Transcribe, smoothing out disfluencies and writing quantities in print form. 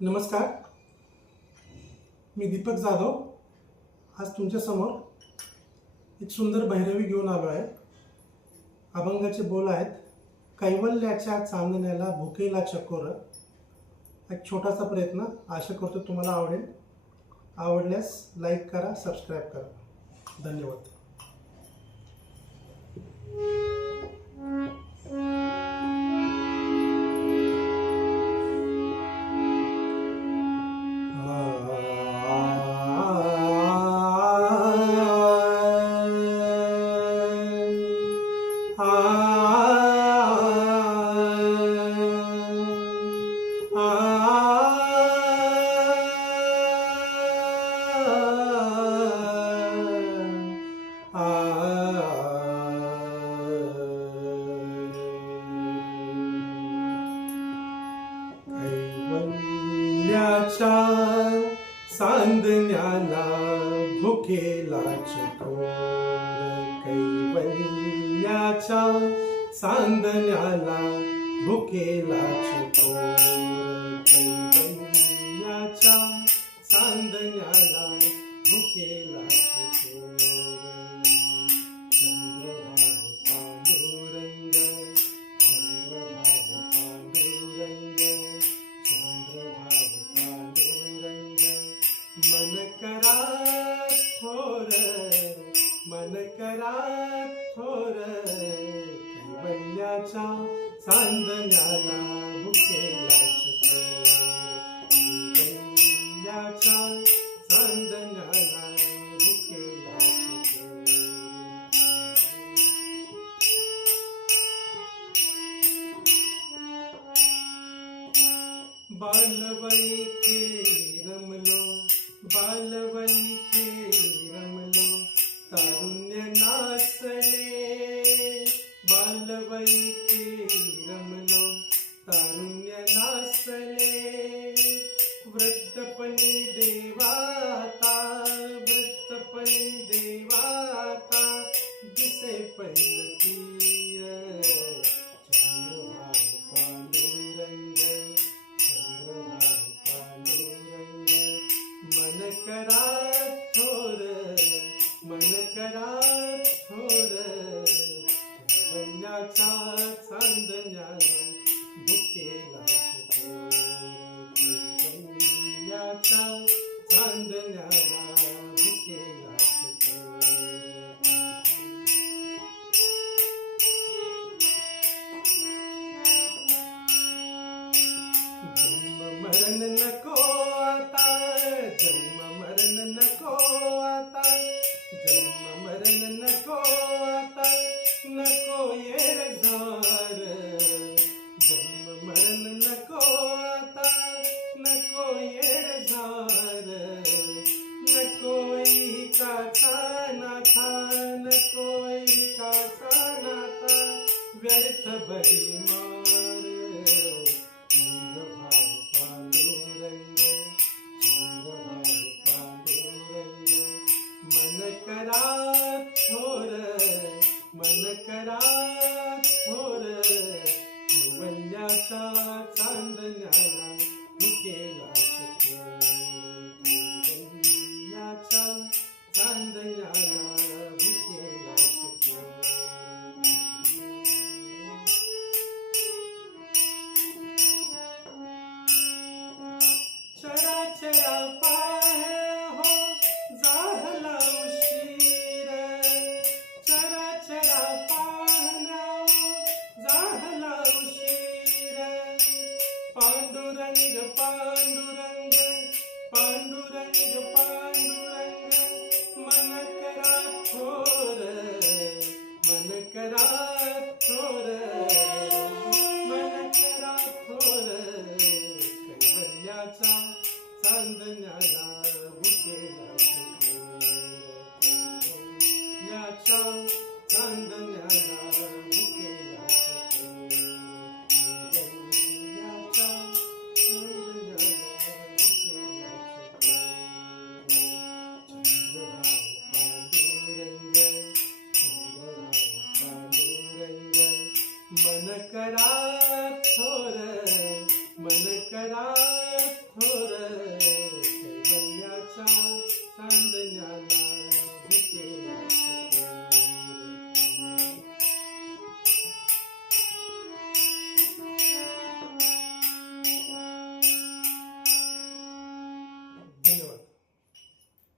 नमस्कार, मी दीपक जाधव आज तुमच्यासमोर एक सुंदर भैरवी घेऊन आलो आहे. अभंगाचे बोल आहेत. कैवल्याच्या चांदण्याला भुकेला चकोर. एक छोटासा प्रयत्न, आशा करतो तुम्हाला आवडेल. आवडल्यास लाईक करा, सबस्क्राईब करा. धन्यवाद. कैवल्याच्या चांदण्याला भुकेला चकोर. कैवल्याच्या चांदण्याला भुकेला चकोर. कैवल्याच्या चांदण्याला भुकेला चकोर. चंद्रभाव पांडुरंग, चंद्रभाव पांडुरंग, चंद्रभाव पांडुरंग. मन करा थोर, मन करा थोर. कैवल्याच्या चांदण्याला भुकेला चकोर. कैवल्याच्या चांदण्याला भुकेला चकोर. बालवयी खेळी रमलो, बालवयी खेळी रमलो, तारुण्य नाचले. बालवयी खेळी रमलो, तारुण्य नाचले. वृद्धपणी देवाता, वृद्धपणी देवाता, दिसे पैलतीर. चंद्रभाव पांडुरंग, चंद्रभाव पांडुरंग. मन करा थोर, मन करा थोर. कैवल्याच्या चांदण्याला भुकेला चकोर. कैवल्याच्या चांदण्याला भुकेला चकोर. जन्म मरण नको आता, जन्म मरण नको आता, जन्म मरण नको आता, नको येर झार. जन्म मरण नको आता, नको येर झार. नको काचा नाथा, नको काचा नाथा, व्यर्थ बळी मार. चंद्रभाव पांडुरंग, चंद्रभाव पांडुरंग. मन करा थोर, मन करा थोर. कैवल्याच्या चांदण्याला भुकेला चकोर. कैवल्याच्या चांदण्याला भुकेला चकोर. चराचरा पाहे हो झाला उशीर. चराचरा पाहण्या झाला उशीर. पांडुरंग पांडुरंग, पांडुरंग पांडुरंग. मन करा थोर, मन करा थोर, मन करा थोर. कैवल्याच्या चांदण्याला भुकेला चकोर. कैवल्याच्या चांदण्याला भुकेला चकोर. कैवल्याच्या चांदण्याला भुकेला चकोर. चंद्रभाव पांडुरंग, चंद्रभाव पांडुरंग. मन करा थोर, मन करा थोर